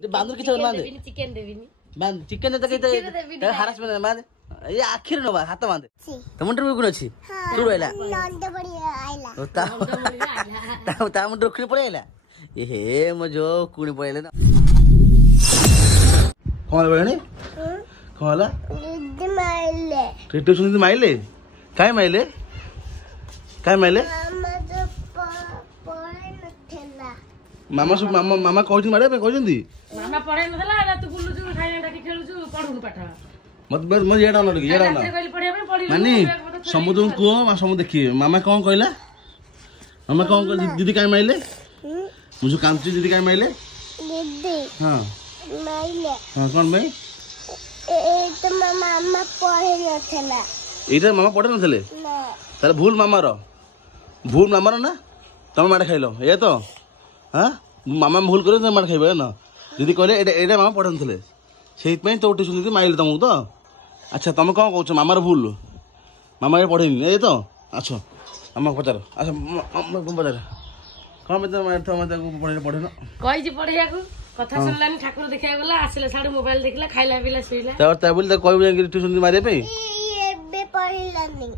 बांदर किछ मांदे चिकन देबिनी बांद चिकन दे के हरासमेंट मांद ये आखिर नबा हाथ बांदे टमाटर में गुण अछि सुरैला नंद बड़ी आइला ता मुंड रखनी पड़ेला ए हे मजो कुणी पड़ेला ना कोन बहनी कोला निद माइले टिटू सुन माइले काय माइले मामा मामा कहउछ मारे पे कहउछंदी मामा पढे नथला एला तू बुल्लुछु खाइना डाकी खेलुछु पढुनु पाठ मत येडा न येडा न मानी समुद्र को समुद्र देखिए मामा कौन कहला मामा कौन कह दीदी काय माइले मुझे कांची दीदी काय माइले दीदी हां माइले हां कौन भाई ए तो मामा पढे नथला एटा मामा पढे नथले ना ताले भूल मामा रो ना तुम मार खाइलो ये तो हाँ मामा भूल करे मार खाइबे ना दीदी कहले एटा मामा पढे नथले सेहि पई तो टिसन दीदी माइले तुमको तो अच्छा तुम कौन कहछ मामार भूल मामा ये पढ़े ए तो अच्छा मामा पचार अच्छा पचार कौन मत पढ़े ना कहि जे पढ़िया को कथा सुनलानी ठाकुर देखिया गला आसिले साडू मोबाइल देखला खाइला पिला सुइला त बोल त कहबे कि ट्यूशन मारे पे एबे पढ़िलानी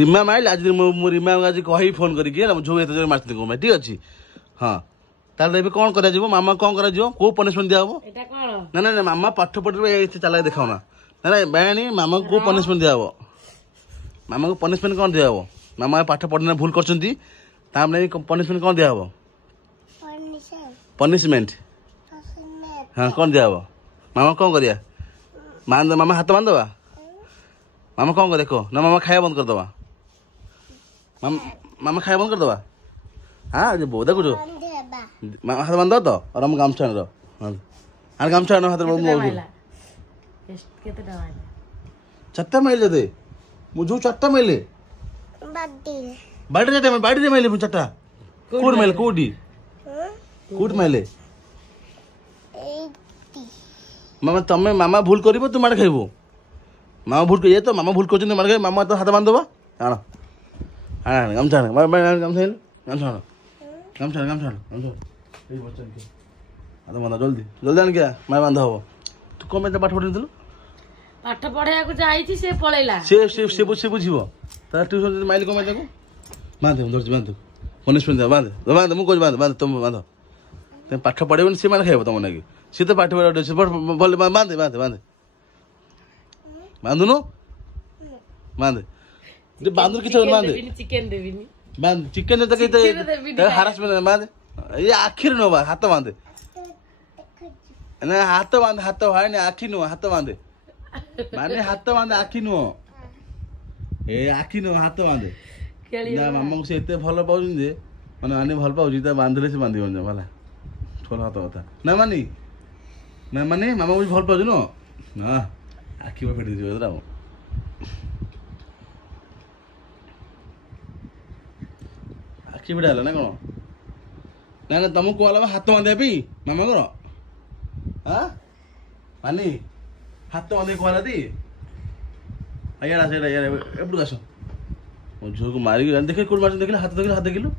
रिमा माइल आज मो रिमा आज कहि फोन करी के जो एत जो मारते को ठीक अछि हां ताले एबे कोन करा जीवो मामा कोन करा जीवो को पनिशमेंट दिया हो एटा कोन ना मामा पाठ पढ़बे ए चला देखाओ ना ना बहनी मामा को पनिशमेंट दिया हो मामा को पनिशमेंट कौन दिया हो मामा पाठ पढ़ने भूल करछंती तामने पनिशमेंट कौन दिया हो पनिशमेंट हां कौन दिया हो मामा कौन करिया मान मामा हाथ बांध दवा मामा कौन कर देखो ना मामा खाया बंद कर दवा मामा खाया बंद कर दवा हां जे बोदा कुछ मामा हाथ बांध दो और हम गामछा रो हां गामछा न हाथ चट्टा माइल दे मुझे चट्टा माइले बाड़ी जाते बाड़ी माइले चट्टा कूड़ माइले कूड़ माइले मामा तमे मामा भूल करिवो तू मार खाइबो मामा भूल कर तो मामा भूल करछन मार खाइ मामा तो हाथ बांध दबा आण आण गामछा ए बच्चन के हाथ बांध जल्दी आन क्या माय बांध हो तू कम पाठ पढ़ी दिलु पाठ पढ़ाया को जाईची से पळैला से बुझिबो ता ट्यूशन माइल को मैं देखो बांध बांध पनिशमेंट दे बांध मु को बांध तुम बांध ते पाठ पढ़ेबन से मार खाइबो तुम नाकी से तो पाठ पढ़ा से बोल बांध बांधनु बांध जे बांधर किछ बांध चिकन देबिनी बांध चिकन दे के हरासमेंट बांध ये आखिर नबा हाथ बांध ना हाथ बांध हाथ हाय ने आखि नो हाथ बांध माने हाथ बांध आखि नो ए आखि नो हाथ बांध ना मामा को से एते भलो पाउजिन जे माने भल पाउजी त बांधले से बांधिबन जे भला छोरा हाथ कथा ना माने मामा को भल पाउजु नो ना आखि में फेट दियो तरा आखि फेडाला ना कोन ना तुम कोला हाथ बांधे भी मामा को हाँ मानी हाथ बांधे कोला दी यार से यार एपडू आसो मो झो को मारी देखे कोड मार देखले हाथ देखिलु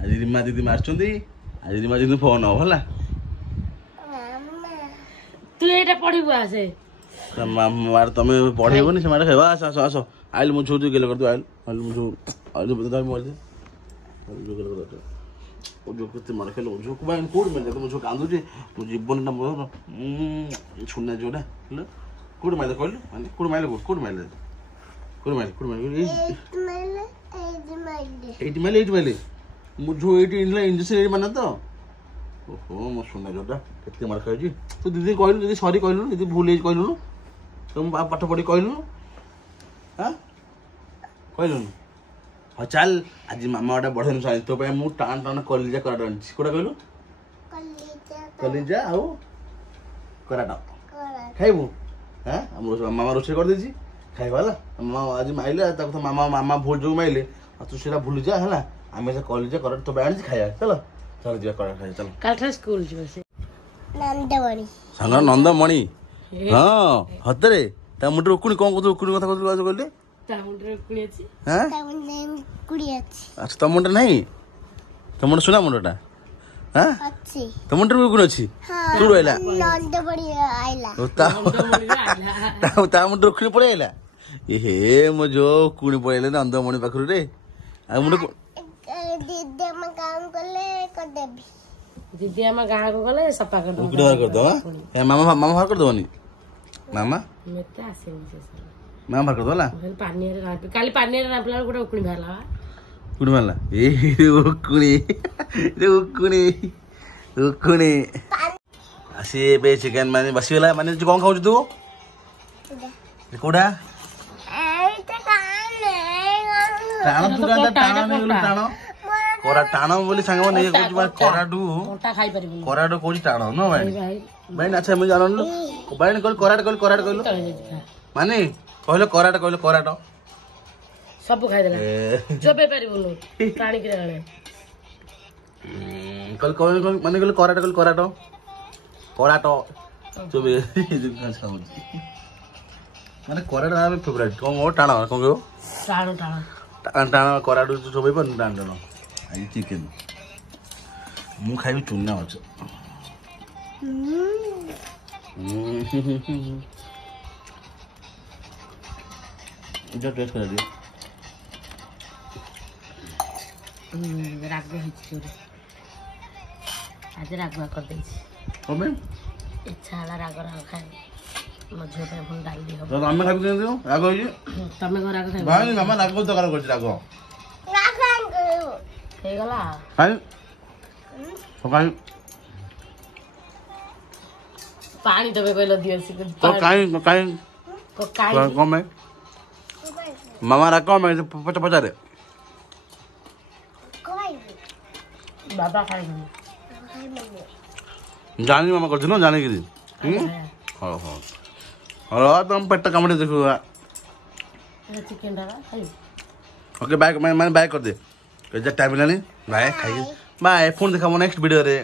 आज रिमा दीदी मारछंदी आज रिमा दीदी फोन हो होला तू एटा पढिबो आसे मार तमे पढेबो नि से मार खाइबा आसो आइल मो झो गेले कर दो आइल मो झो बता मोर दे जो गेले कर जो कितने मार खेलो जो को बाइन कोड में तो मुझे कांदु जे मु जीवन ना मोर छुना जोडा ल कोड माइले कहलु माने कोड माइले एट माइले मुझे एट इनला इंजेक्शन एट माना तो ओहो मो छुना जोडा कितने मार खाइ जी तू दीदी कहलु दीदी सॉरी कहलु दीदी भूल हे कहलु तुम पाठ पढ़ी कहलु हां कहलु हाँ चल आज मामा गोटे बढ़े नुसार तो मु टाण कलिजा कराटा आनी कोटा कहलु कलिजा आउ कराटा खाइबू हाँ मामा रोषे कर देछि खाइबा हला मामा आज माइले ताको मामा भूल जो माइले तू सेटा भूल जा हला आमे से कलिजा कराटा तो आनी खाया चलो चल जा कराटा खाइ चलो कालठा स्कूल जो से नंदमणि संग नंदमणि हां हतरे ता मुंडर कुणी कोन कुणी कथा कहले अच्छा तम मुंडा नहीं तम मुंडा सुना मुंडा हां अच्छी तो मुंडर में कोन अछि सुड़ आइला नंद बड़ी आइला ता मुंडर खुली पड़े आइला ए हे मो जो कुणी पळेले ना अंदमणि पाखरु रे आ मुंडर दीदी हम काम करले कर देबी दीदी हम गां को गले सफा कर दो उकडा कर दो ए मामा मामा कर दोनी मामा मेते आसे मामा कर दोला पानी रे काली पानी रे नापला गोटे उकुणी भाला कुणी मारला ए उकुणी आसी बे चिकन माने बसिला माने तू कोन खाउ तू कोडा टाण तू का टाण नहीं टाण कोरा टाण बोली सांग मन ये कोची कोराडू मोटा खाई परिबो कोराडू कोची टाण नो भाई भाई अच्छा मुझे जानन भाई ने कोराड कहलो माने कहलो कोराड सब खाई देला चोबे परिबो पानी के आणे कल माने कोराड चोबे माने कोराड आ फेवरेट कोन टाण कोन गयो टाण कोराडू चोबे पर टाण आई चिकन मु खाइबी चुना अछि जो टेस्ट कर दियो राग हिचो आज रागवा कर दे कमे इच्छा हला राग खाए मझो पे फोन डाल दियो तो हम खाइबी के दियो राग होई तमे घर राग खाइ भाई मामा राग तो कर राग हे गला खाइ सकाई पानी तबे कहलो दियो सी तो काई कमे मामा राग कमे पचारे बाबा खाइ जानी मामा करछ न जाने गिरी हां हां तुम पेट कामड़े देखो चिकन डाला खाइ ओके बाय मैं बाय कर दे के टाइम लानी बाय खाइ बाय फोन देखाबो नेक्स्ट वीडियो रे।